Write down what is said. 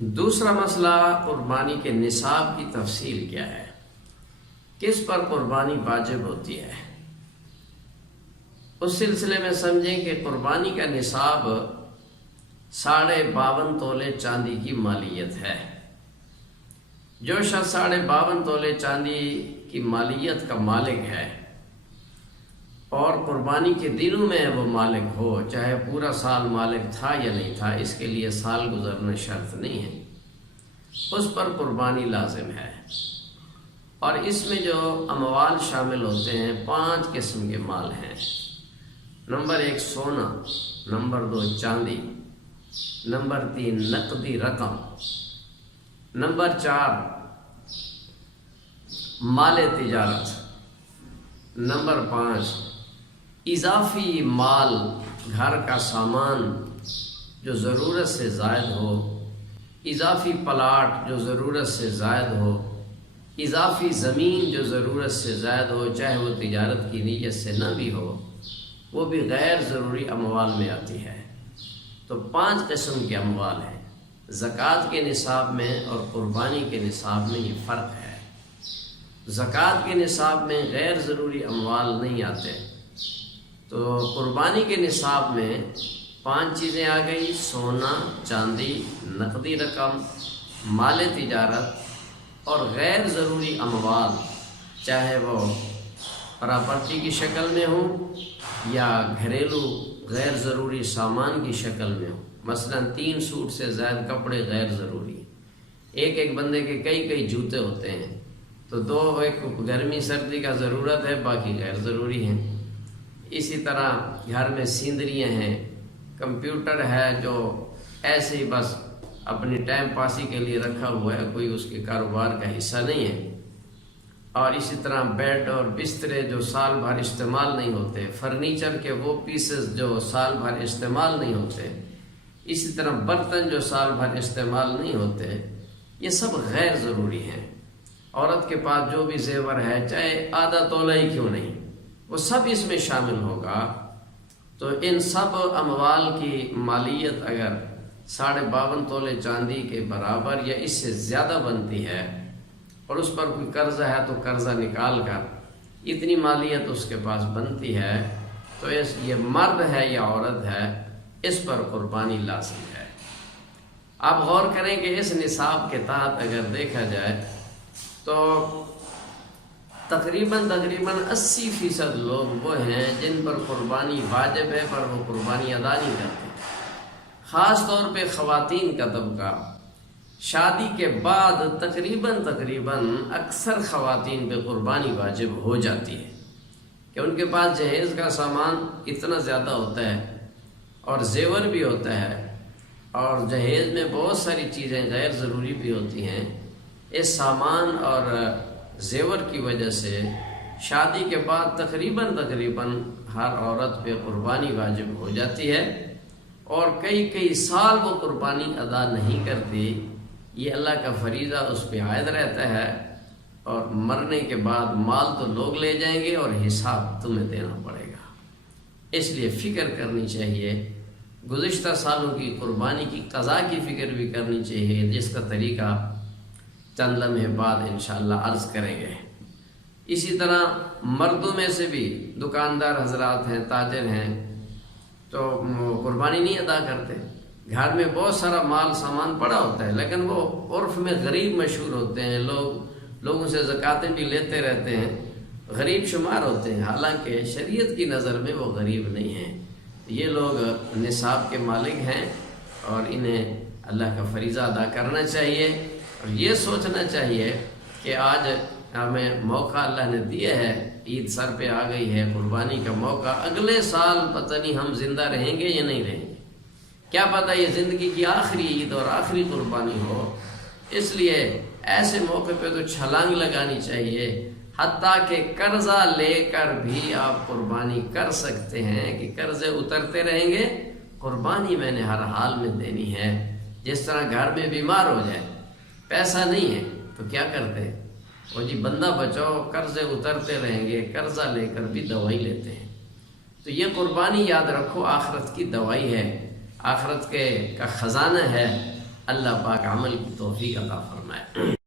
دوسرا مسئلہ قربانی کے نصاب کی تفصیل کیا ہے، کس پر قربانی واجب ہوتی ہے۔ اس سلسلے میں سمجھیں کہ قربانی کا نصاب 52.5 تولے چاندی کی مالیت ہے۔ جو شخص 52.5 تولے چاندی کی مالیت کا مالک ہے اور قربانی کے دنوں میں وہ مالک ہو، چاہے پورا سال مالک تھا یا نہیں تھا، اس کے لیے سال گزرنا شرط نہیں ہے، اس پر قربانی لازم ہے۔ اور اس میں جو اموال شامل ہوتے ہیں 5 قسم کے مال ہیں۔ نمبر 1 سونا، نمبر 2 چاندی، نمبر 3 نقدی رقم، نمبر 4 مال تجارت، نمبر 5 اضافی مال، گھر کا سامان جو ضرورت سے زائد ہو، اضافی پلاٹ جو ضرورت سے زائد ہو، اضافی زمین جو ضرورت سے زائد ہو، چاہے وہ تجارت کی نیت سے نہ بھی ہو، وہ بھی غیر ضروری اموال میں آتی ہے۔ تو 5 قسم کے اموال ہیں۔ زکوٰۃ کے نصاب میں اور قربانی کے نصاب میں یہ فرق ہے۔ زکوٰۃ کے نصاب میں غیر ضروری اموال نہیں آتے، تو قربانی کے نصاب میں 5 چیزیں آ گئی: سونا، چاندی، نقدی رقم، مال تجارت اور غیر ضروری اموال، چاہے وہ پراپرٹی کی شکل میں ہوں یا گھریلو غیر ضروری سامان کی شکل میں ہوں۔ مثلا 3 سوٹ سے زائد کپڑے غیر ضروری ہیں، ایک بندے کے کئی جوتے ہوتے ہیں، تو 2 ایک گرمی سردی کا ضرورت ہے، باقی غیر ضروری ہیں۔ اسی طرح گھر میں سیندریاں ہیں، کمپیوٹر ہے جو ایسے ہی بس اپنی ٹائم پاسی کے لیے رکھا ہوا ہے، کوئی اس کے کاروبار کا حصہ نہیں ہے۔ اور اسی طرح بیڈ اور بسترے جو سال بھر استعمال نہیں ہوتے، فرنیچر کے وہ پیسز جو سال بھر استعمال نہیں ہوتے، اسی طرح برتن جو سال بھر استعمال نہیں ہوتے، یہ سب غیر ضروری ہیں۔ عورت کے پاس جو بھی زیور ہے، چاہے آدھا تولہ ہی کیوں نہیں، وہ سب اس میں شامل ہوگا۔ تو ان سب اموال کی مالیت اگر 52.5 تولے چاندی کے برابر یا اس سے زیادہ بنتی ہے اور اس پر کوئی قرضہ ہے تو قرضہ نکال کر اتنی مالیت اس کے پاس بنتی ہے، تو یہ مرد ہے یا عورت ہے، اس پر قربانی لازم ہے۔ آپ غور کریں کہ اس نصاب کے تحت اگر دیکھا جائے تو تقریباً 80% لوگ وہ ہیں جن پر قربانی واجب ہے، پر وہ قربانی ادا نہیں کرتے۔ خاص طور پہ خواتین کا طبقہ، شادی کے بعد تقریباً اکثر خواتین پہ قربانی واجب ہو جاتی ہے کہ ان کے پاس جہیز کا سامان اتنا زیادہ ہوتا ہے اور زیور بھی ہوتا ہے، اور جہیز میں بہت ساری چیزیں غیر ضروری بھی ہوتی ہیں۔ اس سامان اور زیور کی وجہ سے شادی کے بعد تقریباً ہر عورت پہ قربانی واجب ہو جاتی ہے، اور کئی سال وہ قربانی ادا نہیں کرتی۔ یہ اللہ کا فریضہ اس پہ عائد رہتا ہے، اور مرنے کے بعد مال تو لوگ لے جائیں گے اور حساب تمہیں دینا پڑے گا۔ اس لیے فکر کرنی چاہیے، گزشتہ سالوں کی قربانی کی قضا کی فکر بھی کرنی چاہیے، جس کا طریقہ چند لمحے بعد انشاءاللہ عرض کریں گے۔ اسی طرح مردوں میں سے بھی دکاندار حضرات ہیں، تاجر ہیں، تو قربانی نہیں ادا کرتے۔ گھر میں بہت سارا مال سامان پڑا ہوتا ہے، لیکن وہ عرف میں غریب مشہور ہوتے ہیں، لوگوں سے زکاتیں بھی لیتے رہتے ہیں، غریب شمار ہوتے ہیں، حالانکہ شریعت کی نظر میں وہ غریب نہیں ہیں۔ یہ لوگ نصاب کے مالک ہیں اور انہیں اللہ کا فریضہ ادا کرنا چاہیے، اور یہ سوچنا چاہیے کہ آج ہمیں موقع اللہ نے دیا ہے، عید سر پہ آ گئی ہے، قربانی کا موقع، اگلے سال پتہ نہیں ہم زندہ رہیں گے یا نہیں رہیں گے، کیا پتہ یہ زندگی کی آخری عید اور آخری قربانی ہو۔ اس لیے ایسے موقع پہ تو چھلانگ لگانی چاہیے، حتیٰ کہ قرضہ لے کر بھی آپ قربانی کر سکتے ہیں کہ قرضے اترتے رہیں گے، قربانی میں نے ہر حال میں دینی ہے۔ جس طرح گھر میں بیمار ہو جائے، پیسہ نہیں ہے تو کیا کرتے ہیں، وہ جی بندہ بچاؤ، قرضے اترتے رہیں گے، قرضہ لے کر بھی دوائی لیتے ہیں۔ تو یہ قربانی یاد رکھو آخرت کی دوائی ہے، آخرت کا خزانہ ہے۔ اللہ پاک عمل کی توفیق عطا فرمائے۔